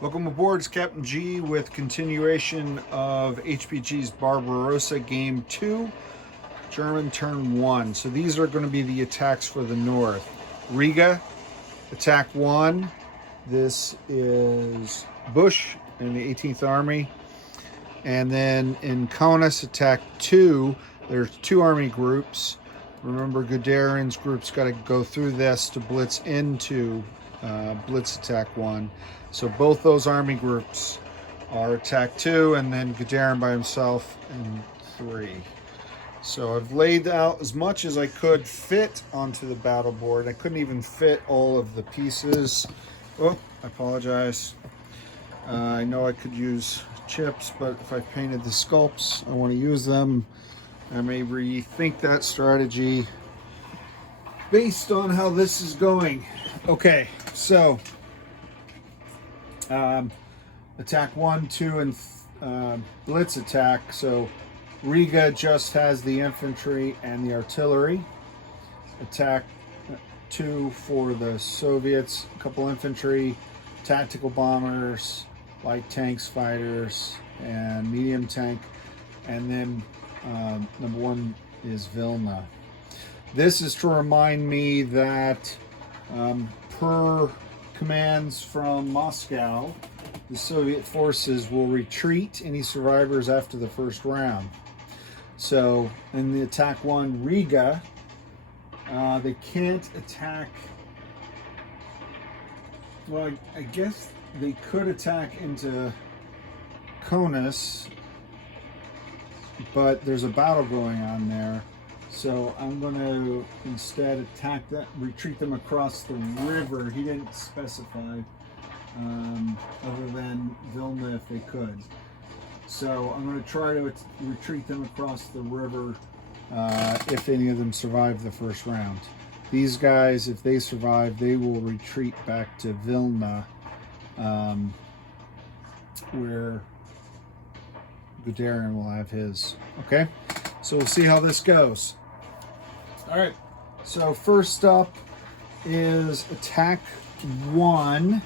Welcome aboard, it's Captain G with continuation of HBG's Barbarossa Game 2, German Turn 1. So these are going to be the attacks for the north. Riga, Attack 1. This is Bush in the 18th Army. And then in Kaunas, Attack 2, there's two army groups. Remember, Guderian's group's got to go through this to blitz into Blitz Attack 1. So both those army groups are Attack 2, and then Guderian by himself in 3. So I've laid out as much as I could fit onto the battle board. I couldn't even fit all of the pieces. Oh, I apologize. I know I could use chips, but if I painted the sculpts, I want to use them. I may rethink that strategy based on how this is going. Okay, so attack 1, 2, and blitz attack. So Riga just has the infantry and the artillery. Attack 2 for the Soviets, a couple infantry, tactical bombers, light tanks, fighters, and medium tank. And then number 1 is Vilna. This is to remind me that per commands from Moscow, the Soviet forces will retreat any survivors after the first round. So in the attack 1 Riga, they can't attack. Well, I guess they could attack into Kaunas, but there's a battle going on there. So I'm going to instead attack that, retreat them across the river. He didn't specify, other than Vilna if they could. So I'm going to try to retreat them across the river if any of them survive the first round. These guys, if they survive, they will retreat back to Vilna, where Guderian will have his. Okay, so we'll see how this goes. All right, so first up is attack 1,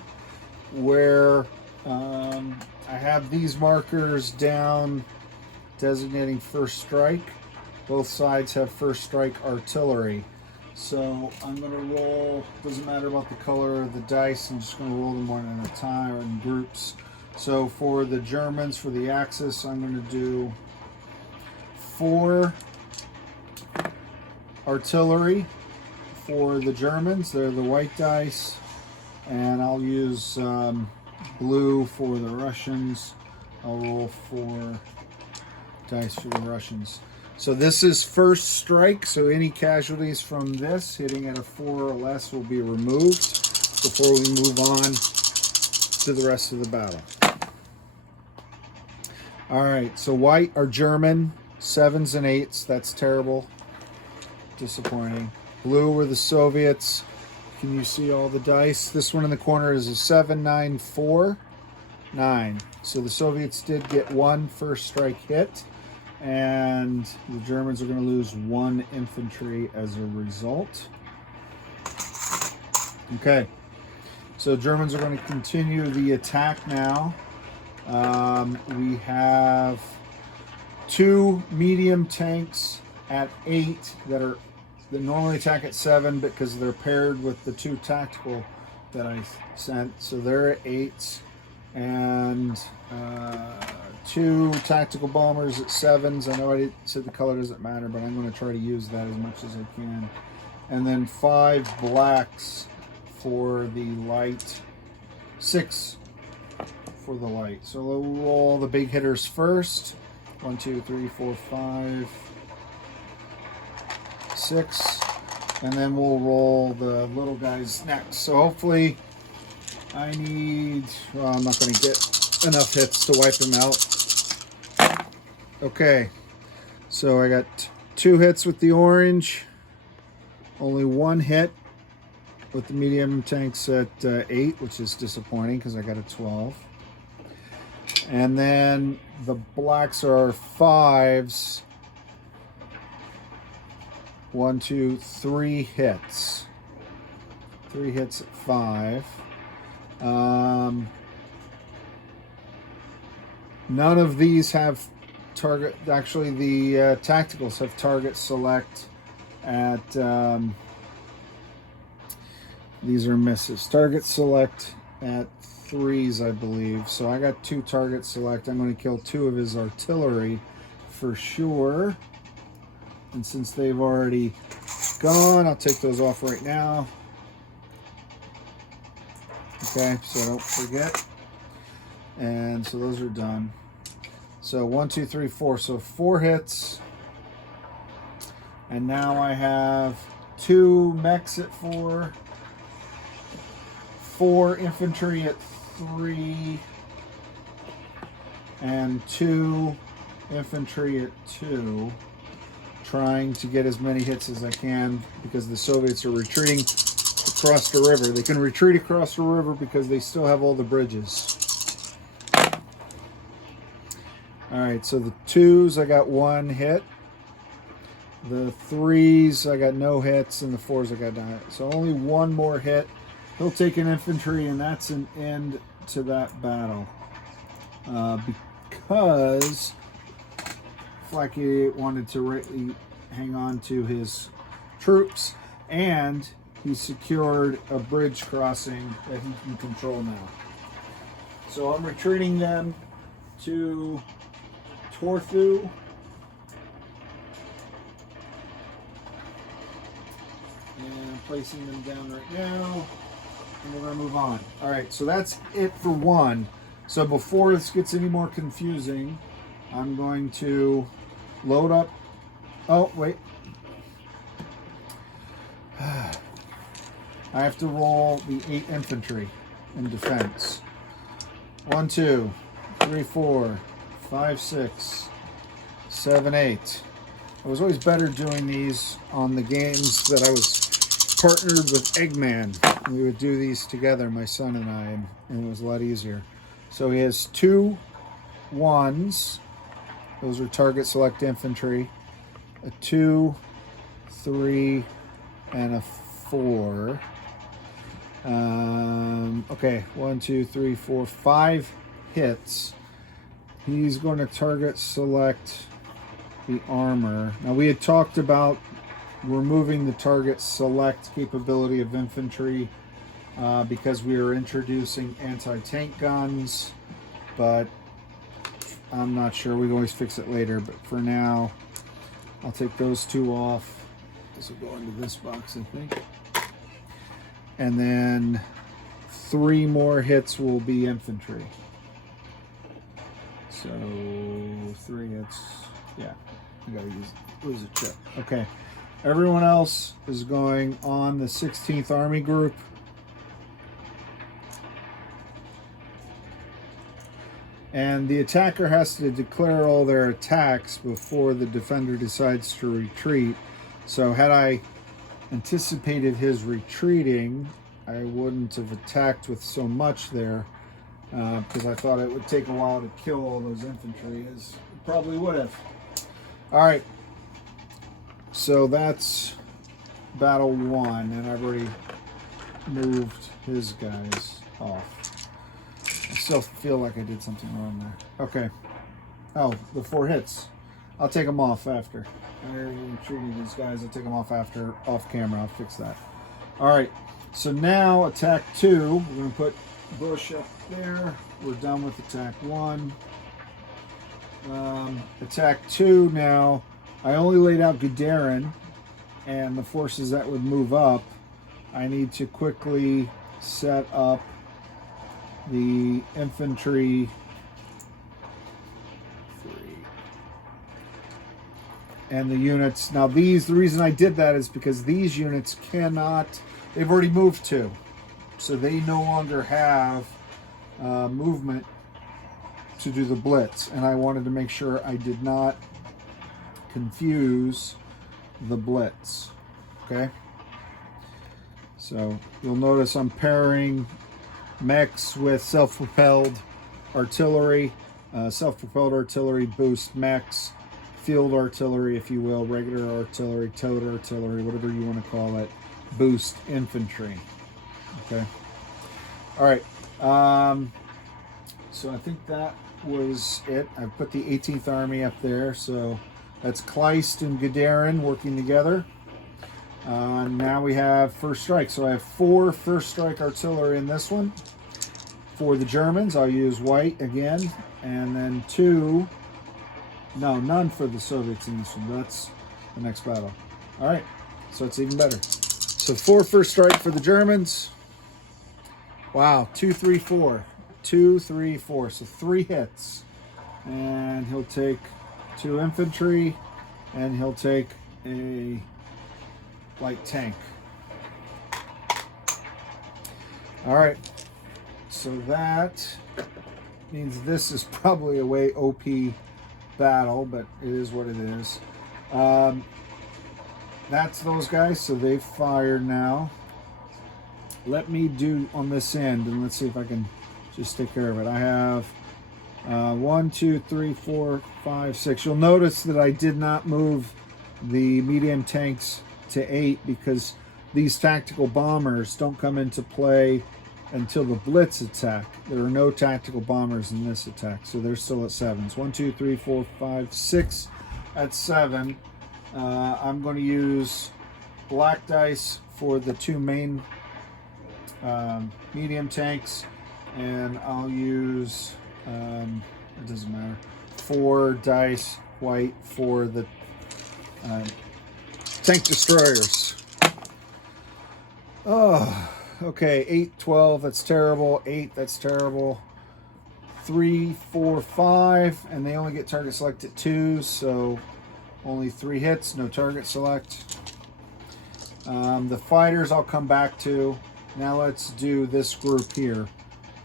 where I have these markers down designating first strike. Both sides have first strike artillery. So I'm going to roll, doesn't matter about the color of the dice, I'm just going to roll them one at a time or in groups. So for the Germans, for the Axis, I'm going to do 4 artillery for the Germans. They're the white dice. And I'll use blue for the Russians. I'll roll 4 dice for the Russians. So this is first strike, so any casualties from this hitting at a 4 or less will be removed before we move on to the rest of the battle. All right, so white are German, 7s and 8s. That's terrible, disappointing. Blue were the Soviets. Can you see all the dice? This one in the corner is a 7, 9, 4, 9. So the Soviets did get 1 first strike hit, and the Germans are going to lose 1 infantry as a result. Okay, so Germans are going to continue the attack now. We have 2 medium tanks at 8 that normally attack at 7 because they're paired with the 2 tactical that I sent. So they're at 8s, and 2 tactical bombers at 7s. I know I said the color doesn't matter, but I'm going to try to use that as much as I can. And then 5 blacks for the light, 6 for the light. So we'll roll the big hitters first. 1, 2, 3, 4, 5, 6, and then we'll roll the little guys next. So hopefully I need, well, I'm not going to get enough hits to wipe them out. Okay, so I got 2 hits with the orange, only 1 hit with the medium tanks at 8, which is disappointing because I got a 12. And then the blacks are 5s. 1, 2, 3 hits. 3 hits at 5. None of these have target. Actually, the tacticals have target select at. These are misses. Target select at 3s, I believe. So I got 2 target select. I'm going to kill 2 of his artillery for sure. And since they've already gone, I'll take those off right now. Okay, so don't forget. And so those are done. So 1, 2, 3, 4. So 4 hits. And now I have 2 mechs at 4. 4 infantry at 3. And 2 infantry at 2. Trying to get as many hits as I can because the Soviets are retreating across the river. They can retreat across the river because they still have all the bridges. All right, so the 2s, I got 1 hit. The 3s, I got no hits, and the 4s, I got no hits. So only 1 more hit. He'll take an infantry, and that's an end to that battle. Because Flaky wanted to rightly hang on to his troops, and he secured a bridge crossing that he can control now. So I'm retreating them to Torfu. And placing them down right now. And we're going to move on. All right, so that's it for 1. So before this gets any more confusing, I'm going to load up. Oh, wait. I have to roll the 8 infantry in defense. 1, 2, 3, 4, 5, 6, 7, 8. I was always better doing these on the games that I was partnered with Eggman. We would do these together, my son and I, and it was a lot easier. So he has 2 1s. Those are target select infantry. A 2, 3, and a 4. Okay, 1, 2, 3, 4, 5 hits. He's going to target select the armor. Now we had talked about removing the target select capability of infantry because we were introducing anti-tank guns, but I'm not sure. We can always fix it later, but for now I'll take those 2 off. This will go into this box, I think. And then 3 more hits will be infantry. So 3 hits. Yeah, I gotta lose a chip. Okay, everyone else is going on the 16th Army Group. And the attacker has to declare all their attacks before the defender decides to retreat. So had I anticipated his retreating, I wouldn't have attacked with so much there because I thought it would take a while to kill all those infantry, as it probably would have. All right, so that's battle 1, and I've already moved his guys off. I still feel like I did something wrong there. Okay. Oh, the 4 hits. I'll take them off after. I already treated these guys. I'll take them off after, off camera. I'll fix that. All right. So now attack 2. We're going to put Bush up there. We're done with attack 1. Attack 2 now. I only laid out Guderian and the forces that would move up. I need to quickly set up the infantry 3 and the units. Now these, the reason I did that is because these units cannot, they've already moved 2, so they no longer have movement to do the blitz, and I wanted to make sure I did not confuse the blitz. Okay, so you'll notice I'm pairing mechs with self-propelled artillery. Self-propelled artillery boost mechs, field artillery, if you will, regular artillery, towed artillery, whatever you want to call it, boost infantry. Okay. All right. So I think that was it. I put the 18th Army up there, so that's Kleist and Guderian working together. Now we have first strike. So I have 4 first strike artillery in this one. For the Germans, I'll use white again, and then 2. No, none for the Soviets in this one. That's the next battle. All right, so it's even better. So 4 first strike for the Germans. Wow, 2, 3, 4. 2, 3, 4. So 3 hits. And he'll take 2 infantry, and he'll take a light tank. All right, so that means this is probably a way OP battle, but it is what it is. That's those guys, so they've fired now. Let me do on this end, and let's see if I can just take care of it. I have 1, 2, 3, 4, 5, 6. You'll notice that I did not move the medium tanks to 8 because these tactical bombers don't come into play until the blitz attack. There are no tactical bombers in this attack, so they're still at 7s. 1, 2, 3, 4, 5, 6 at 7. I'm going to use black dice for the 2 main medium tanks, and I'll use it doesn't matter, 4 dice white for the tank destroyers. Oh, okay, 8, 12, that's terrible. 8, that's terrible. 3, 4, 5, and they only get target select at 2, so only 3 hits, no target select. The fighters I'll come back to. Now let's do this group here.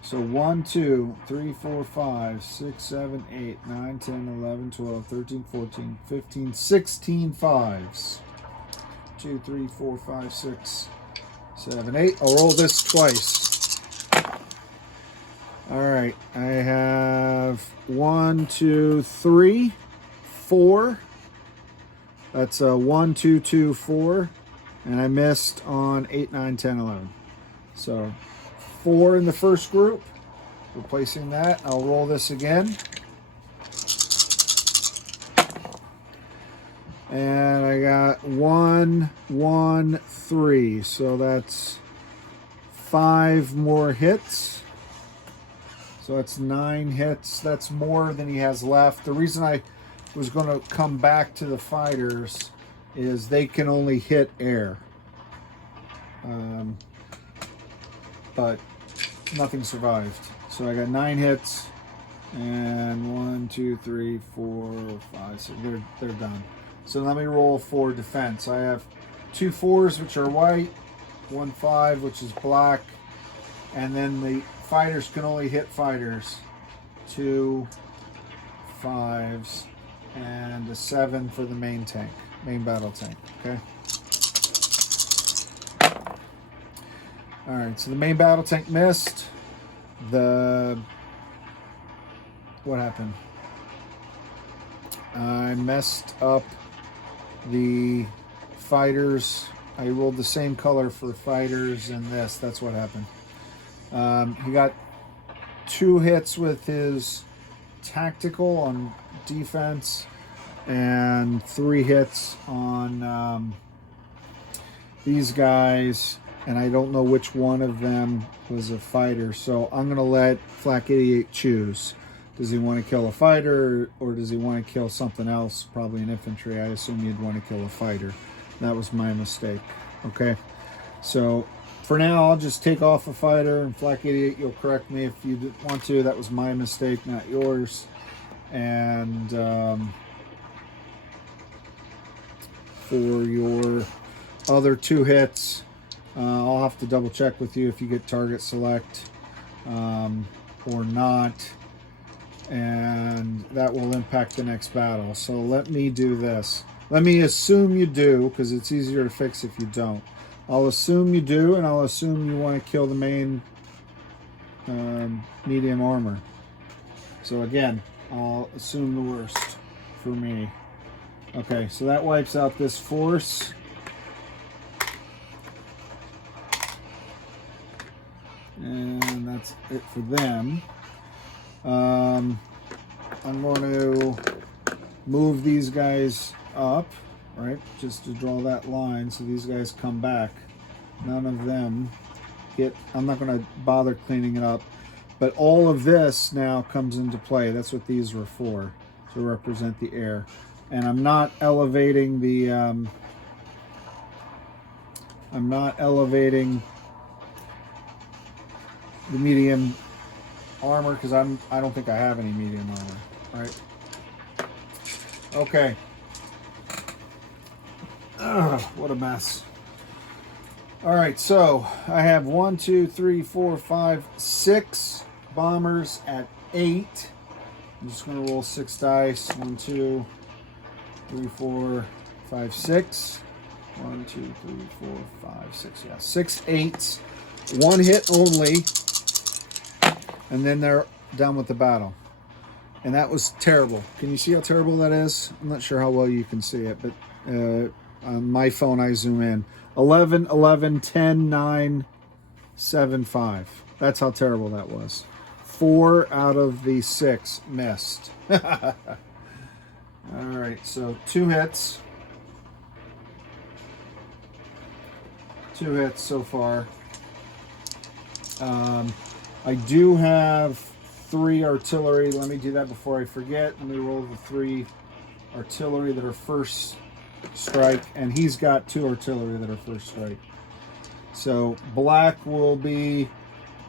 So 1, 2, 3, 4, 5, 6, 7, 8, 9, 10, 11, 12, 13, 14, 15, 16 5s. 2, 3, 4, 5, 6, 7, 8. I'll roll this twice. All right, I have 1, 2, 3, 4. That's a 1, 2, 2, 4. And I missed on 8, 9, 10, 11. So 4 in the first group. Replacing that, I'll roll this again. And I got 1, 1, 3. So that's 5 more hits. So that's 9 hits. That's more than he has left. The reason I was going to come back to the fighters is they can only hit air. But nothing survived. So I got 9 hits, and 1, 2, 3, 4, 5, 6. They're done. So let me roll for defense. I have 2 4s, which are white, 1 5, which is black, and then the fighters can only hit fighters. 2 5s, and a 7 for the main tank, main battle tank. Okay. All right, so the main battle tank missed. What happened? I messed up the fighters. I rolled the same color for fighters and this. That's what happened. He got 2 hits with his tactical on defense and 3 hits on these guys. And I don't know which one of them was a fighter. So I'm going to let Flak 88 choose. Does he want to kill a fighter, or does he want to kill something else? Probably an infantry. I assume you'd want to kill a fighter. That was my mistake. Okay. So for now, I'll just take off a fighter, and Flak 88, you'll correct me if you want to. That was my mistake, not yours. And for your other 2 hits, I'll have to double check with you if you get target select or not, and that will impact the next battle. So let me do this. Let me assume you do, because it's easier to fix if you don't. I'll assume you do, and I'll assume you want to kill the main medium armor. So again, I'll assume the worst for me. Okay, so that wipes out this force. And that's it for them. I'm going to move these guys up, right? Just to draw that line so these guys come back. None of them get, I'm not going to bother cleaning it up. But all of this now comes into play. That's what these were for, to represent the air. And I'm not elevating the medium armor because I don't think I have any medium armor, right? Okay. Ugh, what a mess. All right, so I have 1, 2, 3, 4, 5, 6 bombers at 8. I'm just going to roll 6 dice. 1, 2, 3, 4, 5, 6. 1, 2, 3, 4, 5, 6. Yeah, 6 8s. 1 hit only. And then they're done with the battle. And that was terrible. Can you see how terrible that is? I'm not sure how well you can see it, but on my phone I zoom in. 11, 11, 10, 9, 7, 5. That's how terrible that was. 4 out of the 6 missed. All right, so 2 hits. 2 hits so far. I do have 3 artillery. Let me do that before I forget. Let me roll the 3 artillery that are first strike, and he's got 2 artillery that are first strike. So black will be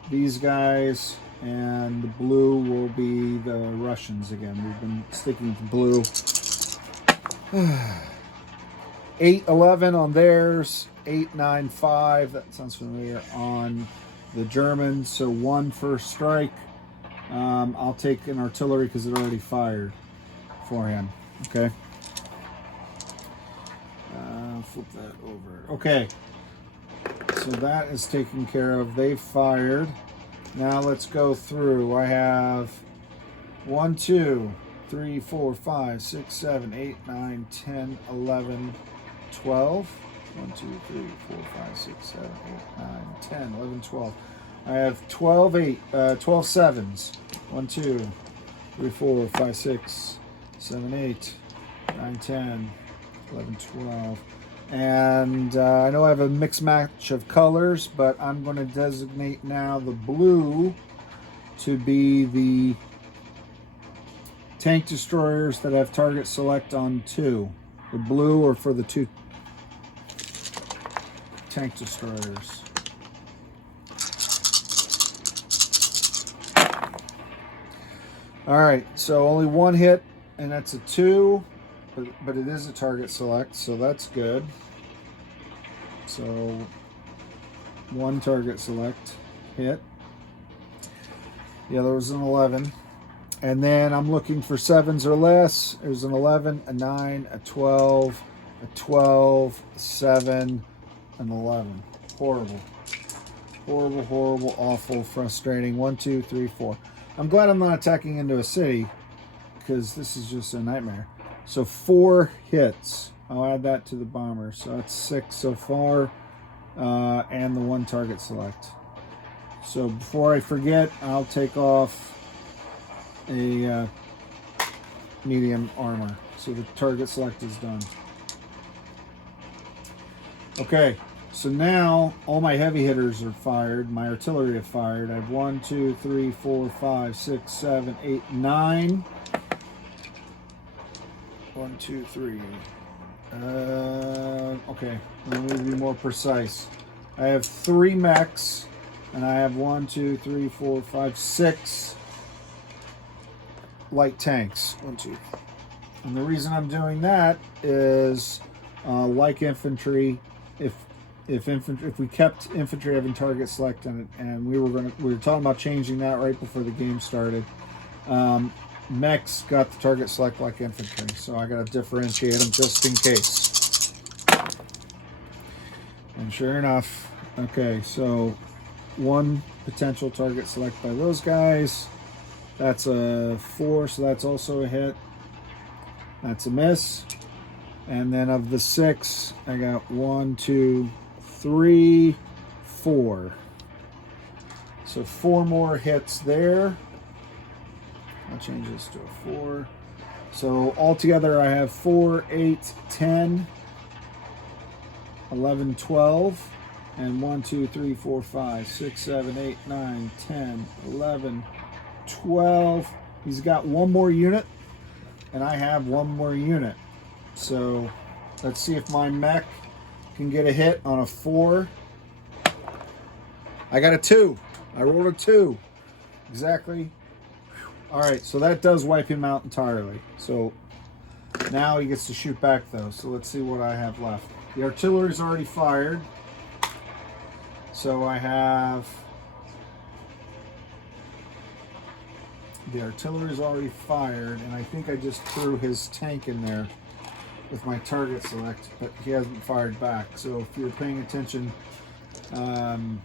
these guys, and the blue will be the Russians again. We've been sticking to blue. 8, 11 on theirs. 8, 9, 5. That sounds familiar on the Germans. So 1 first strike. I'll take an artillery because it already fired for him. Okay. Flip that over. Okay. So that is taken care of. They've fired. Now let's go through. I have 1, 2, 3, 4, 5, 6, 7, 8, 9, 10, 11, 12. 1, 2, 3, 4, 5, 6, 7, 8, 9, 10, 11, 12. I have 12 sevens. 1, 2, 3, 4, 5, 6, 7, 8, 9, 10, 11, 12. And I know I have a mixed match of colors, but I'm going to designate now the blue to be the tank destroyers that have target select on 2. The blue are for the 2 tank destroyers. All right, so only 1 hit, and that's a 2. But it is a target select, so that's good. So 1 target select hit. The other was an 11. And then I'm looking for 7s or less. There's an 11, a 9, a 12, a 12, a 7, an 11. Horrible. Horrible, horrible, awful, frustrating. 1, 2, 3, 4. I'm glad I'm not attacking into a city because this is just a nightmare. So 4 hits. I'll add that to the bomber. So that's 6 so far, and the 1 target select. So before I forget, I'll take off a medium armor. So the target select is done. Okay, so now all my heavy hitters are fired. My artillery have fired. I have 1, 2, 3, 4, 5, 6, 7, 8, 9. 1, 2, 3. Okay, let me be more precise. I have 3 mechs, and I have 1, 2, 3, 4, 5, 6 light tanks. 1, 2. And the reason I'm doing that is, like infantry, if we kept infantry having target select in it, and we were talking about changing that right before the game started. Mechs got the target select like infantry, so I got to differentiate them just in case. And sure enough, okay, so 1 potential target select by those guys. That's a 4, so that's also a hit. That's a miss. And then of the 6, I got 1, 2, 3, 4. So 4 more hits there. I'll change this to a 4. So altogether I have 4, 8, 10, 11, 12, and 1, 2, 3, 4, 5, 6, 7, 8, 9, 10, 11, 12. He's got one more unit, and I have one more unit. So let's see if my mech can get a hit on a 4. I got a 2. I rolled a 2. Exactly. All right, so that does wipe him out entirely. So now he gets to shoot back, though. So let's see what I have left. The artillery's already fired. So I have... The artillery's already fired, and I think I just threw his tank in there with my target select, but he hasn't fired back. So if you're paying attention, I'm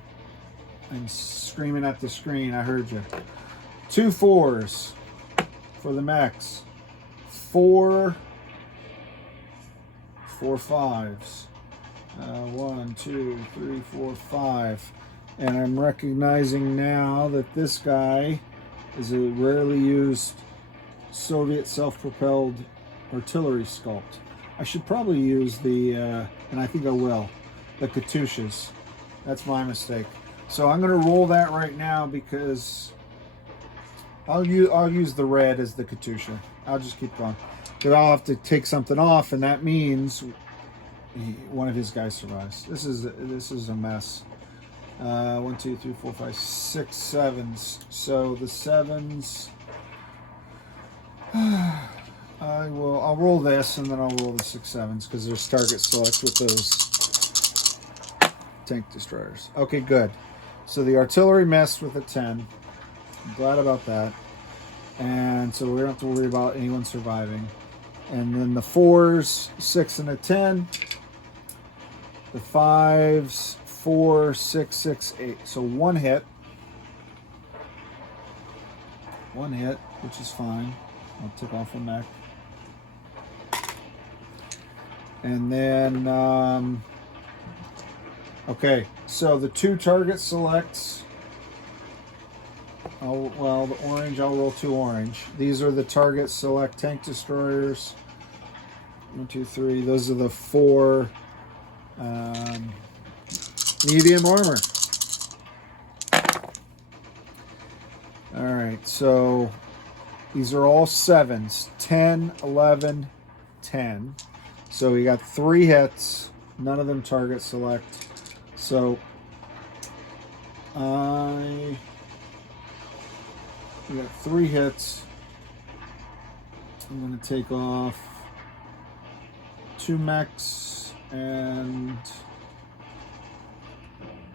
screaming at the screen. I heard you. 2 4s for the mechs. 4 5s. 1, 2, 3, 4, 5. And I'm recognizing now that this guy is a rarely used Soviet self-propelled artillery sculpt. I should probably use the, and I think I will, the Katyushas. That's my mistake. So I'm going to roll that right now because I'll use the red as the Katyusha. I'll just keep going. But I'll have to take something off, and that means one of his guys survives. This is a mess. 1, 2, 3, 4, 5, 6 7s. So the 7s. I'll roll this, and then I'll roll the 6 7s because there's target select with those tank destroyers. Okay, good. So the artillery messed with a 10. I'm glad about that. And so we don't have to worry about anyone surviving. And then the 4s, 6 and a 10. The 5s, 4, 6, 6, 8. So one hit. One hit, which is fine. I'll tip off a mech. And then, okay, so the 2 target selects. Well, the orange, I'll roll 2 orange. These are the target select tank destroyers. 1, 2, 3. Those are the 4 medium armor. All right, so these are all 7s. 10, 11, 10. So we got 3 hits. None of them target select. So we got 3 hits. I'm going to take off 2 mechs and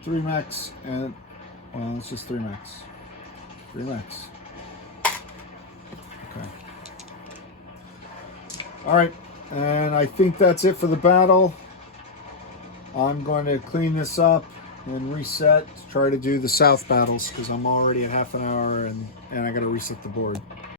3 mechs and, well, it's just 3 mechs. 3 mechs. Okay. All right, and I think that's it for the battle. I'm going to clean this up and reset to try to do the south battles because I'm already at half an hour and I got to reset the board.